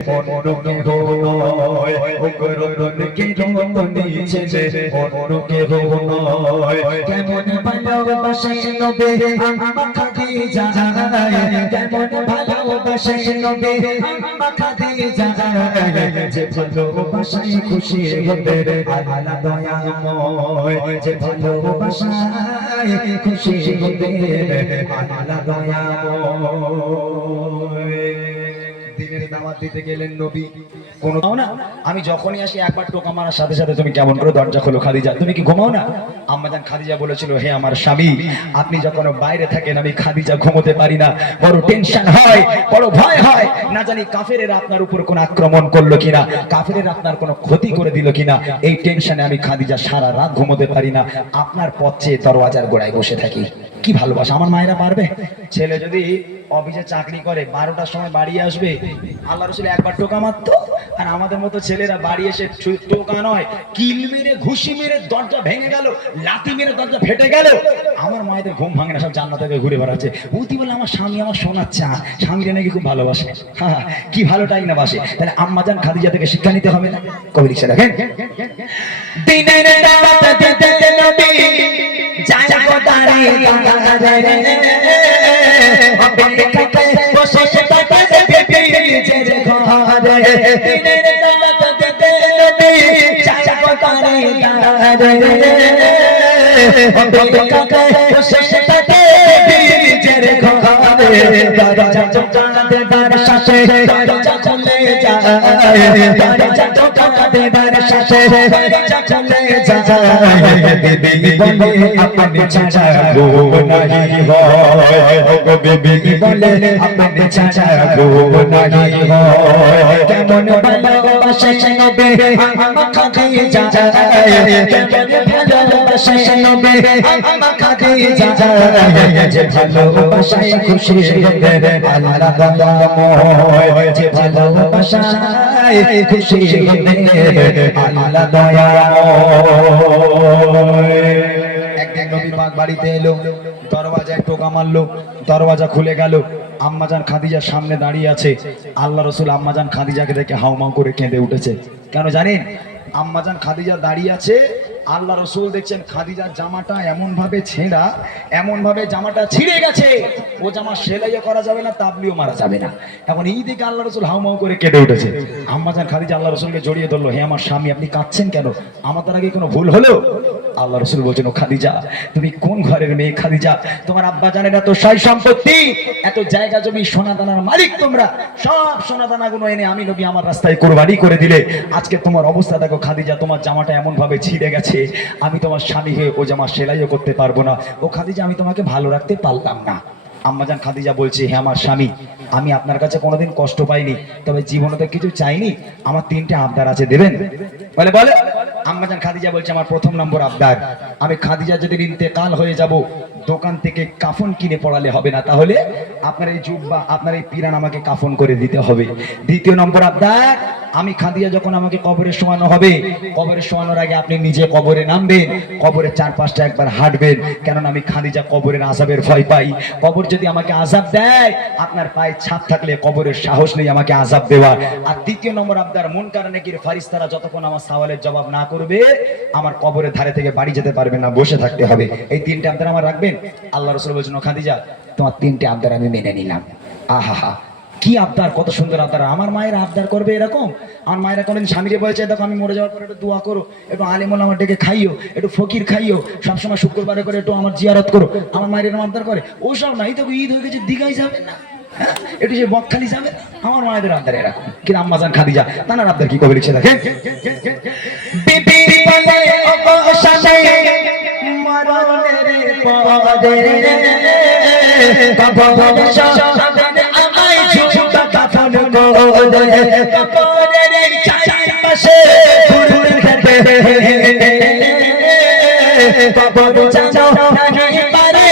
অন্যকে নয় উগ্রকে নিচে অন্যকে নয় কেমন ভালোবাসে নবী আম্মা খাদিজা কেমন ভালোবাসে নবী আম্মা খাদিজা যে ভালোবাসায় খুশি হতে আল্লাহ দয়াময় যে ভালোবাসায় খুশি হতে আল্লাহ দয়াময় দিনের দাওয়াত দিতে গেলেন নবী কোন না আমি যখনই আসি একবার টোকা মারার সাথে সাথে তুমি কেমন করে দরজা খোলো খাদিজা তুমি কি ঘুমাও না আম্মাজান খাদিজা বলেছিল হে আমার স্বামী আপনি যখন বাইরে থাকেন আমি খাদিজা ঘুমোতে পারি না বড় টেনশন হয় বড় ভয় হয় না জানি কাফেরেরা আপনার উপর কোন আক্রমণ করলো কিনা কাফেরেরা আপনার কোনো ক্ষতি করে দিল কিনা এই টেনশনে আমি খাদিজা সারা রাত ঘুমোতে পারি না আপনার পথ চেয়ে দরওয়াজার গোড়ায় বসে থাকি কি ভালোবাসা আমার মায়েরা পারবে ছেলে যদি অফিসে চাকরি করে 12টার সময় বাড়ি আসবে আল্লাহ রাসূল একবার টোকা মারতো আর আমাদের মতো ছেলেরা বাড়ি এসে টোকা নয় কিল মেরে ঘুষি মেরে দরজা ভেঙে গেল লাথি মেরে দরজা ফেটে গেল আমার মায়েদের ঘুম ভাঙে না সব জান্নাতে ঘুরে বেড়াচ্ছে উতি বলে আমার স্বামী আমার সোনার চাঁদ স্বামীরা নাকি খুব ভালোবাসে হ্যাঁ কি ভালোটাই না বাসে তাহলে আম্মাজান খাদিজা থেকে শিক্ষা নিতে হবে না কবি লিখে রাখেন দিনের দাওয়াত দিতে নবী যায় গোদারে দাঁড়ারে অপেক্ষাতে বসে থাকে বিবির ঘরে দিনের দাওয়াত দিতে নবী যায় গোদারে দাঁড়ারে অপেক্ষাতে বসে থাকে বিবির ঘরে দরজা চোখাতে বার শাসে দরজা চলে যায় দরজা চোখাতে বার শাসে দরজা চলে যায় বিবি বলে আপনি ছাড়া ঘুম নাহি হয় ও বিবি বলে আপনি ছাড়া ঘুম নাহি হয় কেমন ভালোবাসে নবী আম্মা খাদিজা কেমন ভালোবাসে নবী আম্মা খাদিজা যে ভালোবাসায় খুশি হতে আল্লাহ দয়াময় যে ভালোবাসায় খুশি হতে আল্লাহ দয়াময় একদিন নবী পাক বাড়িতে এলো দরওয়াজায় টোকা মারলো দরওয়াজা খুলে গেল আম্মাজান খাদিজার সামনে দাঁড়িয়ে আছে আল্লাহ রাসূল আম্মাজান খাদিজাকে দেখে হাউমাউ করে কেঁদে উঠেছে কেন জানেন আম্মাজান খাদিজা দাঁড়িয়ে আছে আল্লাহ রাসূল দেখছেন খাদিজার জামাটা এমন ভাবে ছেঁড়া এমন ভাবে জামাটা ছিঁড়ে গেছে ও জামা সেলাইও করা যাবে না তাবলিও মারা যাবে না এখন এই দিকে আল্লাহ রাসূল হাউমাউ করে কেঁদে উঠেছে আম্মাজান খাদিজা আল্লাহ রাসূলকে জড়িয়ে ধরলো হে আমার স্বামী আপনি কাঁদছেন কেন আমাদের আগে কোনো ভুল হলো আল্লাহ রাসূল বলেন ও খাদিজা তুমি কোন ঘরের মেয়ে খাদিজা তোমার আব্বা জানেন এত সয় সম্পত্তি এত জায়গা জমি সোনা দানার মালিক তোমরা সব সোনা দানাগুলো এনে আমি নবী আমার রাস্তায় কুরবানি করে দিলে আজকে তোমার অবস্থা দেখো খাদিজা তোমার জামাটা এমন ভাবে ছিঁড়ে গেছে আমি তোমার স্বামী হয়ে ও জামা সেলাইও করতে পারবো না ও খাদিজা আমি তোমাকে ভালো রাখতে পারলাম না আম্মাজান খাদিজা বলছে হে আমার স্বামী আমি আপনার কাছে কোনোদিন কষ্ট পাইনি তবে জীবনে তো কিছু চাইনি আমার 3টে আবদার আছে দেবেন বলে বলে আম্মাজান খাদিজা বলছে আমার প্রথম নম্বর আবদার আমি খাদিজা যদি ইন্তেকাল হয়ে যাব দোকান থেকে কাফন কিনে পড়ালে হবে না তাহলে আপনার এই জুব্বা আপনার এই পিরান আমাকে কাফন করে দিতে হবে দ্বিতীয় নম্বর আবদার আমি খাদিজা যখন আমাকে কবরে শোয়ানো হবে কবরে শোয়ানোর আগে আপনি নিজে কবরে নামবেন কবরের চারপাশটা একবার হাঁটবেন কেননা আমি খাদিজা কবরের আযাবের ভয় পাই কবর যদি আমাকে আযাব দেয় আপনার পায়ে ছাপ থাকলে কবরের সাহস নেই আমাকে আযাব দেওয়ার আর তৃতীয় নম্বর আবদার মুনকার নেকির ফেরেশতারা যতক্ষণ আমার সওয়ালের জবাব না করবে আমার কবরের ধারে থেকে বাড়ি যেতে পারবে না বসে থাকতে হবে এই 3টে আবদার আমার রাখবেন আল্লাহ রাসূল বলেছেন খাদিজা তোমার 3টে আবদার আমি মেনে নিলাম আহা কি আবদার কত সুন্দর আবদার আমার মায়ের আবদার করবে এরকম আমার মায়েরা কোনদিন স্বামীরে বলেছে দেখো আমি মরে যাওয়ার পরে একটু দোয়া করো একটু আলেম ওলামা ডেকে খাইও একটু ফকির খাইও সবসময় শুক্রবারে করে একটু আমার জিয়ারত করো আমার মায়ের এরকম আবদার করে ওসব না এই তো ঈদ হয়ে গেছে দীঘায় যাবে না একটু যে বকখালি যাবে আমার মায়েদের আবদার এরকম কিন্তু আম্মাজান খাদিজা তানার আবদার কি কবে লিখছে দেখেন বিবি বলে অবসানে মরণের পরে কবরে শোয়াবে আমায় ঝুঁকা কাফন করে কবরের চারপাশে ঘুরে থাকে কবর জানো নাহি পারে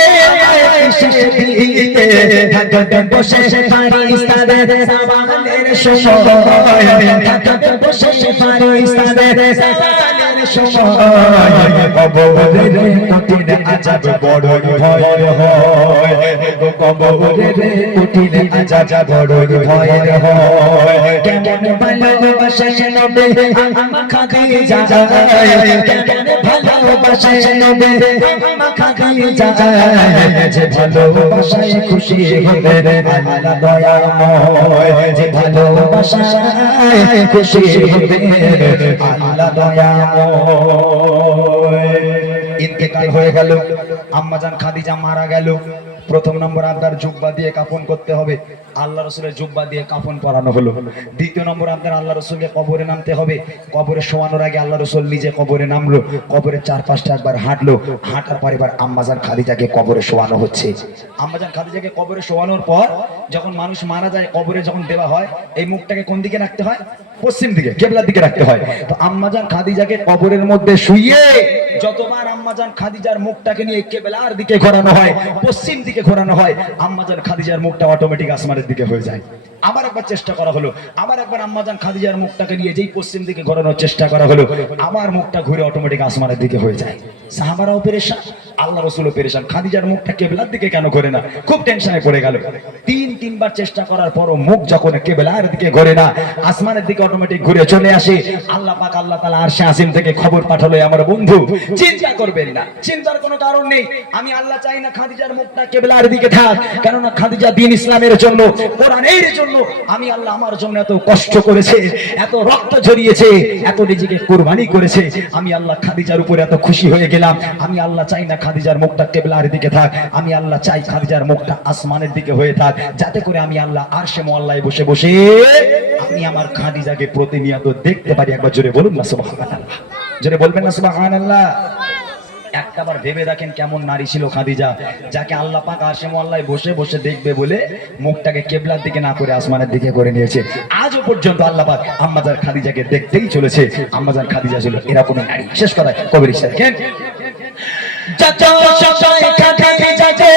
থাকতে বসে ফারিস্তাদের সাবানের সময় থাকতে বসে ফারিস্তাদের সাবানের সময় কবরের কঠিন আযাব বড়ই ভয়ের হয় গো কবরের কঠিন আযাব বড়ই ভয়ের হয় কেমন ভালোবাসে নবী আম্মা খাদিজা কেমন ভালোবাসে নবী আম্মা খাদিজা যে ভালোবাসায় খুশি হবে আল্লাহ দয়াময় যে ভালোবাসায় খুশি হবে আল্লাহ দয়াময় ইন্তেকাল হয়ে গেল আম্মাজান খাদিজা মারা গেল প্রথম নম্বর আপনার জুব্বা দিয়ে কাফন করতে হবে আল্লাহ রাসূলের জুব্বা দিয়ে কাফন পরানো হলো দ্বিতীয় নম্বর আপনার আল্লাহ রাসূলকে কবরে নামতে হবে কবরে শোয়ানোর আগে আল্লাহ রাসূল নিজে কবরে নামলো কবরের চারপাশটা একবার হাঁটলো হাঁটার পর এবার আম্মাজান খাদিজাকে কবরে শোয়ানো হচ্ছে আম্মাজান খাদিজাকে কবরে শোয়ানোর পর যখন মানুষ মারা যায় কবরে যখন দেওয়া হয় এই মুখটাকে কোন দিকে রাখতে হয় পশ্চিম দিকে কিবলার দিকে রাখতে হয় তো আম্মাজান খাদিজাকে কবরের মধ্যে শুইয়ে যতবার আম্মাজান খাদিজার মুখটাকে নিয়ে কিবলার দিকে ঘোরানো হয় পশ্চিম দিকে ঘোরানো হয় আম্মাজান খাদিজার মুখটা অটোমেটিক আসমানের দিকে হয়ে যায় আবার একবার চেষ্টা করা হলো আবার একবার আম্মাজান খাদিজার মুখটাকে নিয়ে যেই পশ্চিম দিকে ঘোরানোর চেষ্টা করা হলো আমার মুখটা ঘুরে অটোমেটিক আসমানের দিকে হয়ে যায় সাহাবারাও পেরেশান আল্লাহ রাসূলও পেরেশান খাদিজার মুখটা কিবলার দিকে কেন ঘোরে না খুব টেনশনে পড়ে গেল তিনবার চেষ্টা করার পরও মুখ যখন কিবলার দিকে ঘোরে না আসমানের দিকে অটোমেটিক ঘুরে চলে আসে আল্লাহ পাক আল্লাহ তাআলা আরশে আজিম থেকে খবর পাঠালো আমার বন্ধু চিন্তা করবেন না চিন্তার কোনো কারণ নেই আমি আল্লাহ চাই না খাদিজার মুখটা কিবলার দিকে থাক কারণ খাদিজা দ্বীন ইসলামের জন্য কোরআনের জন্য আমি আল্লাহ আমার জন্য এত কষ্ট করেছে এত রক্ত ঝরিয়েছে এত নিজেকে কুরবানি করেছে আমি আল্লাহ খাদিজার উপরে এত খুশি হয়ে গেলাম আমি আল্লাহ চাই না খাদিজার মুখটা কিবলার দিকে থাক আমি আল্লাহ চাই খাদিজার মুখটা আসমানের দিকে হয়ে থাক যাতে করে আমি আল্লাহ আরশে মুআল্লায় বসে বসে আমি আমার খাদিজাকে প্রতিনিয়ত দেখতে পারি একবার জোরে বলুন না সুবহানাল্লাহ জোরে বলবেন না সুবহানাল্লাহ একবার ভেবে দেখেন কেমন নারী ছিল খাদিজা যাকে আল্লাহ পাক আরশে মুআল্লায় বসে বসে দেখবে বলে মুখটাকে কিবলার দিকে না করে আসমানের দিকে করে নিয়েছে আজও পর্যন্ত আল্লাহ পাক আম্মাজান খাদিজাকে দেখতেই চলেছে আম্মাজান খাদিজা ছিল এরকমই নারী শেষ কথা কবির ইশারা দেখেন চাচা সবাই খাদিজা যে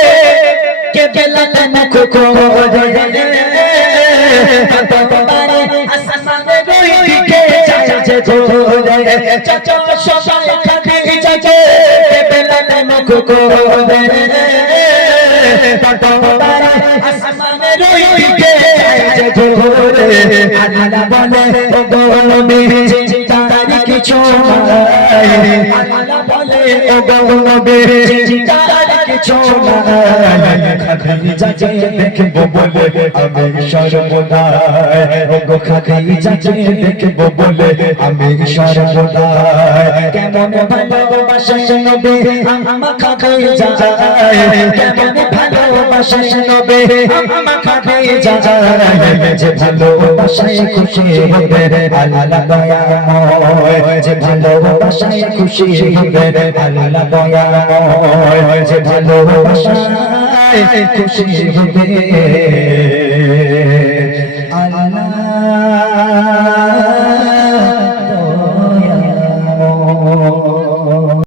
কিবলাতে মুখ করে ততবারে আসমানের দিকে যায় যে ঘোরে চাচা সবাই খাদিজা যে কিবলাতে মুখ করে ততবারে আসমানের দিকে যায় যে ঘোরে আল্লাহ বলে ও নবী চিন্তার কিছু নাই আল্লাহ বলে ও নবী চিন্তার কিছু নাই খাদিজা যে দেখব বলে আমি সর্বদা ও খাদিজা যে দেখব বলে আমি সর্বদা কেমন ভালোবাসে নবী আম্মা খাদিজা কেমন ভালোবাসে নবী আম্মা খাদিজা যে ভালোবাসায় খুশি হবে আল্লাহ দয়াময় যে ভালোবাসায় খুশি হবে আল্লাহ দয়াময় যে ভালোবাসায় খুশি হবে